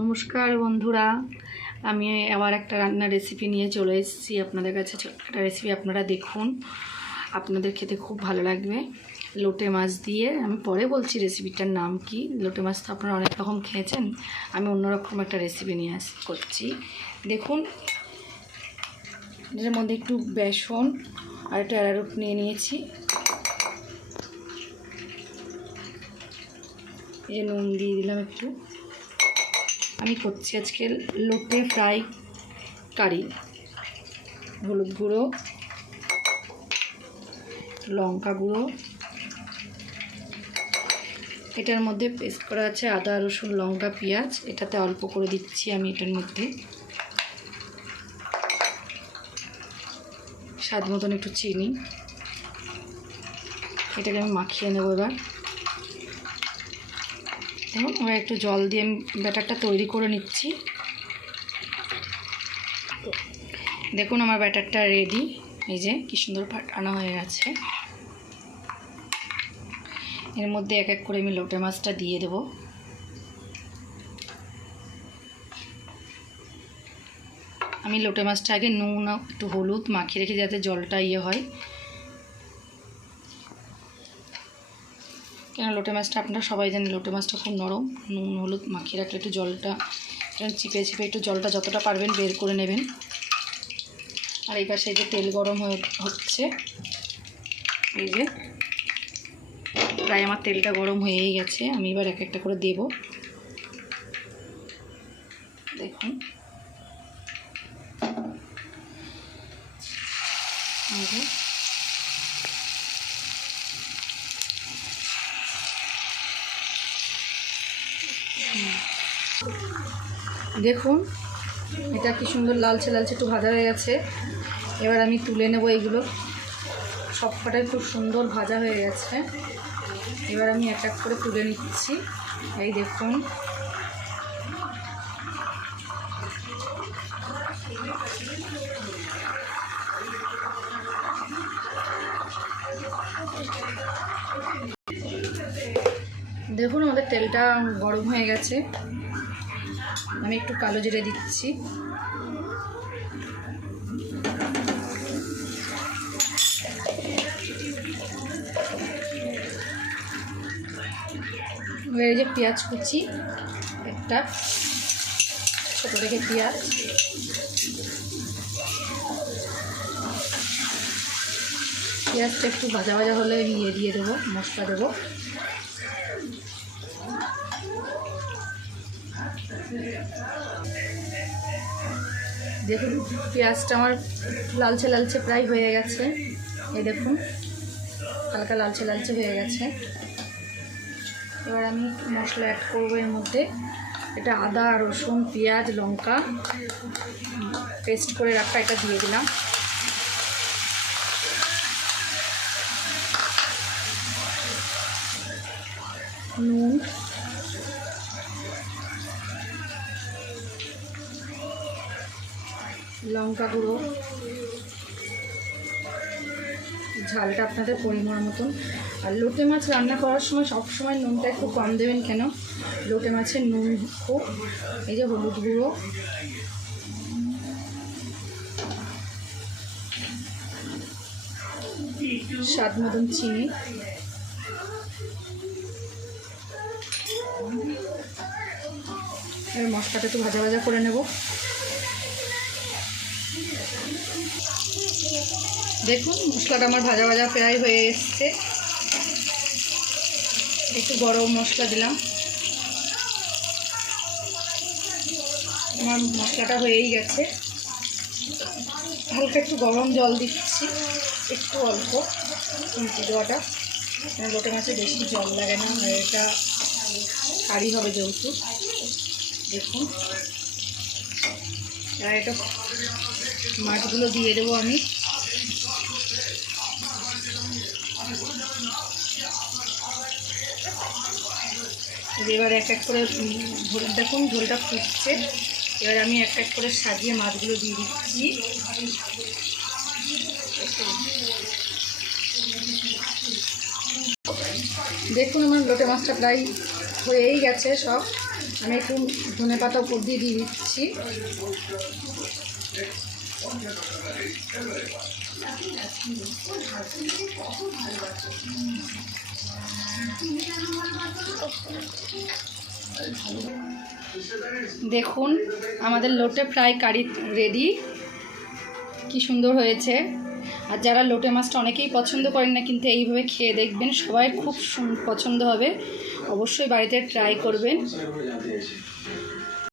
নমস্কার বন্ধুরা, আমি আবার একটা রান্নার রেসিপি নিয়ে চলে এসেছি আপনাদের কাছে। একটা রেসিপি আপনারা দেখুন, আপনাদের খেতে খুব ভালো লাগবে। লোটে মাছ দিয়ে, আমি পরে বলছি রেসিপিটার নাম কি। লোটে মাছ তো আপনারা অনেক রকম খেয়েছেন, আমি অন্যরকম একটা রেসিপি নিয়ে করছি। দেখুন, এর মধ্যে একটু বেসন আর একটু অ্যারারুট নিয়ে নিয়েছি। এই নুন দিয়ে দিলাম একটু। আমি করছি আজকে লোটে ফ্রাই কারি। হলুদ গুঁড়ো, লঙ্কা গুঁড়ো, এটার মধ্যে পেস্ট করা আছে আদা রসুন লঙ্কা পেঁয়াজ, এটাতে অল্প করে দিচ্ছি আমি এটার মধ্যে। স্বাদ মতন একটু চিনি, এটাকে আমি মাখিয়ে নেব। এবার একটু জল দিয়ে আমি ব্যাটারটা তৈরি করে নিচ্ছি। দেখুন আমার ব্যাটারটা রেডি। এই যে কি সুন্দর ফাটানো হয়ে গেছে। এর মধ্যে এক এক করে আমি লোটে মাছটা দিয়ে দেব। আমি লোটে মাছটা আগে নুন একটু হলুদ মাখিয়ে রেখে যাতে জলটা হয়, কেন লোটে মাছটা আপনারা সবাই জানেন লোটে মাছটা খুব নরম। নুন হলুদ মাখিয়ে রাখলে একটু জলটা চিপে চিপে একটু জলটা যতটা পারবেন বের করে নেবেন। আর এই পাশে যে তেল গরম হচ্ছে, এই যে প্রায় আমার তেলটা গরম হয়েই গেছে। আমি এবার এক একটা করে দেব। দেখুন দেখুন এটা কি সুন্দর লালচে লালচে একটু ভাজা হয়ে গেছে। এবার আমি তুলে নেব। এইগুলো সবকটাই খুব সুন্দর ভাজা হয়ে গেছে। এবার আমি এক এক করে তুলে নিচ্ছি। এই দেখুন, দেখুন আমাদের তেলটা গরম হয়ে গেছে। আমি একটু কালো জিরে দিচ্ছি। এই যে পেঁয়াজ কুচি, একটা ছোটো দেখে পেঁয়াজ, পেঁয়াজটা একটু ভাজা ভাজা হলে আমি দিয়ে দেবো, মশলা দেবো। দেখুন পেঁয়াজটা আমার লালচে লালচে প্রায় হয়ে গেছে। এই দেখুন হালকা লালচে লালচে হয়ে গেছে। এবার আমি মশলা অ্যাড করবো এর মধ্যে। এটা আদা রসুন পেঁয়াজ লঙ্কা পেস্ট করে রাখা, এটা দিয়ে দিলাম। নুন, লঙ্কা গুঁড়ো, ঝালটা আপনাদের পরিমাণ মতন। আর লোটে মাছ রান্না করার সময় সব সময় নুনটা একটু কম দেবেন, কেন লোটে মাছের নুন খুব। এই যে হলুদ গুঁড়ো, স্বাদ মতন চিনি, এবার মশলাটা একটু ভাজা ভাজা করে নেব। দেখুন মশলাটা আমার ভাজা ভাজা প্রায় হয়ে এসছে। একটু গরম মশলা দিলাম। আমার মশলাটা হয়েই গেছে। হালকা একটু গরম জল দিচ্ছি, একটু অল্প মিষ্টি দেওয়াটা, লোটে মাছে বেশি জল লাগে না, এটা কারি হবে যেহেতু। দেখুন আর এটা মাছগুলো দিয়ে দেবো আমি। এবার এক এক করে দেখুন ঝোলটা ফুটছে। এবার আমি এক এক করে সাজিয়ে মাছগুলো দিয়ে দিচ্ছি। দেখুন আমার লোটে মাছটা প্রায় হয়েই গেছে সব। আমি একটু ধনেপাতা উপর দিয়ে দিচ্ছি। দেখুন আমাদের লোটে ফ্রাই কারি রেডি। কি সুন্দর হয়েছে। আর যারা লোটে মাছটা অনেকেই পছন্দ করেন না, কিন্তু এইভাবে খেয়ে দেখবেন, সবাই খুব পছন্দ হবে। অবশ্যই বাড়িতে ট্রাই করবেন।